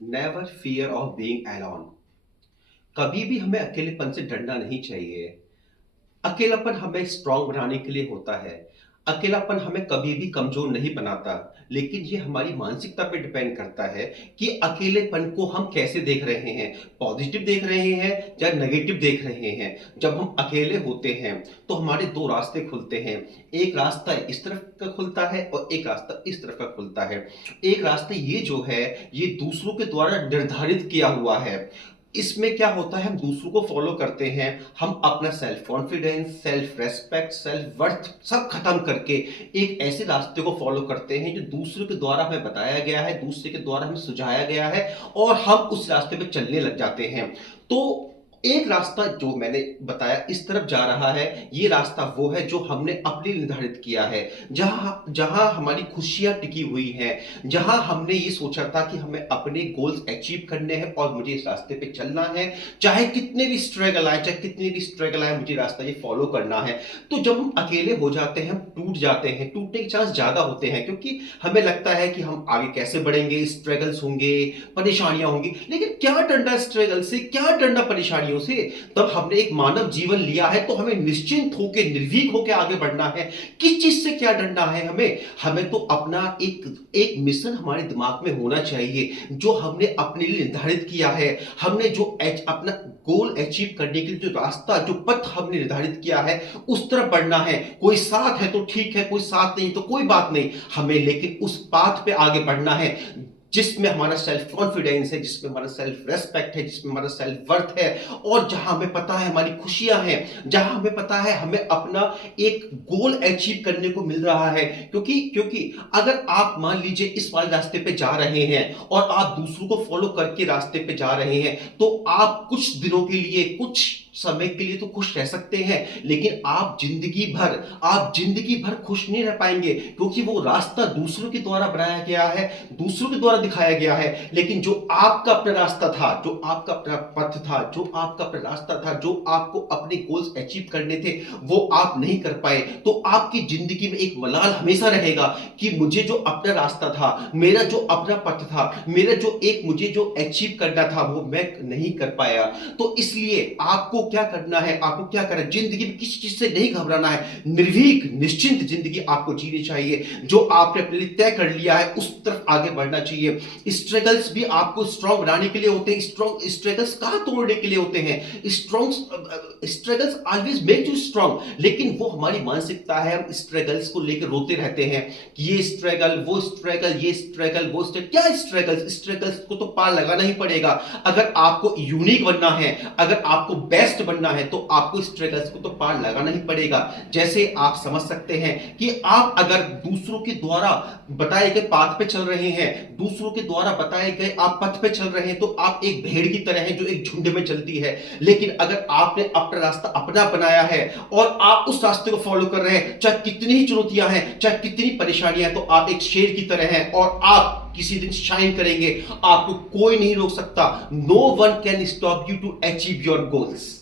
Never fear of being alone. कभी भी हमें अकेलेपन से डरना नहीं चाहिए। अकेलापन हमें स्ट्रांग बनाने के लिए होता है। अकेलापन हमें कभी भी कमज़ोर नहीं बनाता, लेकिन ये हमारी मानसिकता पे डिपेंड करता है कि अकेलेपन को हम कैसे देख रहे हैं, पॉज़िटिव देख रहे हैं या नेगेटिव देख रहे हैं। जब हम अकेले होते हैं, तो हमारे 2 रास्ते खुलते हैं। एक रास्ता इस तरफ का खुलता है और एक रास्ता इस तरफ का खुलता है। एक रास्ता ये जो है, ये दूसरों के द्वारा निर्धारित किया हुआ है। इसमें क्या होता है, हम दूसरों को फॉलो करते हैं, हम अपना self confidence, self respect, self worth सब खत्म करके एक ऐसे रास्ते को फॉलो करते हैं जो दूसरों के द्वारा हमें बताया गया है, दूसरे के द्वारा हमें सुझाया गया है और हम उस रास्ते पे चलने लग जाते हैं। तो एक रास्ता जो मैंने बताया इस तरफ जा रहा है, ये रास्ता वो है जो हमने अपने लिए निर्धारित किया है, जहाँ जहाँ हमारी खुशियाँ टिकी हुई हैं, जहाँ हमने ये सोचा था कि हमें अपने गोल्स अचीव करने हैं और मुझे इस रास्ते पे चलना है, चाहे कितने भी स्ट्रगल आए, चाहे कितनी भी स्ट्रगल आए, मुझे रास्ता ये फॉलो करना है। तो जब हम अकेले हो जाते हैं, हम टूट जाते हैं, टूटने के चांस ज़्यादा होते हैं क्योंकि हमें लगता है कि हम आगे कैसे बढ़ेंगे, स्ट्रगल्स होंगे, परेशानियाँ होंगी, लेकिन क्या डरना स्ट्रगल से, क्या डरना परेशानियों से? तब हमने एक मानव जीवन लिया है तो हमें निश्चिंत होके, निर्भीक होके आगे बढ़ना है। किस चीज़ से क्या डरना है हमें? हमें तो अपना एक एक मिशन हमारे दिमाग में होना चाहिए, जो हमने अपने लिए निर्धारित किया है। हमने जो अपना गोल अचीव करने के लिए जो रास्ता, जो पथ हमने निर्धारित किया है, उस तरफ बढ़ना है। कोई साथ है तो ठीक है, कोई साथ नहीं तो कोई बात नहीं। हमें लेकिन उस पाथ पे आगे बढ़ना है जिसमें हमारा सेल्फ कॉन्फिडेंस है, जिसमें हमारा सेल्फ रेस्पेक्ट है, जिसमें हमारा सेल्फ वर्थ है और जहां हमें पता है हमारी खुशियां हैं, जहां हमें पता है हमें अपना एक गोल अचीव करने को मिल रहा है। क्योंकि क्योंकि अगर आप मान लीजिए इस वाले रास्ते पे जा रहे हैं और आप दूसरों को फॉलो करके रास्ते पे जा रहे हैं, तो आप कुछ दिनों के लिए, कुछ समय के लिए तो खुश रह सकते हैं, लेकिन आप जिंदगी भर खुश नहीं रह पाएंगे क्योंकि वो रास्ता दूसरों के द्वारा बनाया गया है, दूसरों के द्वारा दिखाया गया है। लेकिन जो आपका अपना रास्ता था, जो आपका अपना पथ था, जो आपका अपना रास्ता था, जो आपको अपने गोल्स अचीव करने थे, वो आप नहीं कर पाए, तो आपकी जिंदगी में एक मलाल हमेशा रहेगा कि मुझे जो अपना रास्ता था, मेरा जो अपना पथ था, मेरा जो एक मुझे जो अचीव करना था, वो मैं नहीं कर पाया। तो इसलिए आपको क्या करना है, आपको क्या करना है, जिंदगी में किसी चीज से नहीं घबराना है, निर्भीक निश्चिंत जिंदगी आपको जीनी चाहिए। जो आपने अपने लिए तय कर लिया है उस तरफ आगे बढ़ना चाहिए। स्ट्रगल्स भी आपको स्ट्रांग बनाने के लिए होते हैं। स्ट्रांग स्ट्रगल्स कहां तोड़ने के लिए होते हैं? Struggles always make you strong, लेकिन वो हमारी मानसिकता है। हम स्ट्रगल्स को लेकर रोते रहते हैं कि ये स्ट्रगल, वो स्ट्रगल, ये स्ट्रगल, वो स्ट्रगल। क्या स्ट्रगल्स? स्ट्रगल्स को तो पार लगाना ही पड़ेगा। अगर आपको यूनिक बनना है, अगर आपको बेस्ट बनना है, तो आपको स्ट्रगल्स को तो पार लगाना ही पड़ेगा। जैसे आप समझ सकते हैं कि आप अगर दूसरों के द्वारा बताए गए पाथ पे चल रहे हैं, दूसरों के द्वारा बताए गए आप पथ पे चल रहे हैं, तो आप एक भेड़ की तरह हैं जो एक झुंड में चलती है। लेकिन अगर आपने अपना रास्ता अपना बनाया है और आप उस रास्ते को फॉलो कर रहे हैं, चाहे कितनी ही चुनौतियां हैं, चाहे कितनी परेशानियां हैं, तो आप एक शेर की तरह हैं और आप किसी दिन शाइन करेंगे। आपको कोई नहीं रोक सकता। No one can stop you to achieve your goals.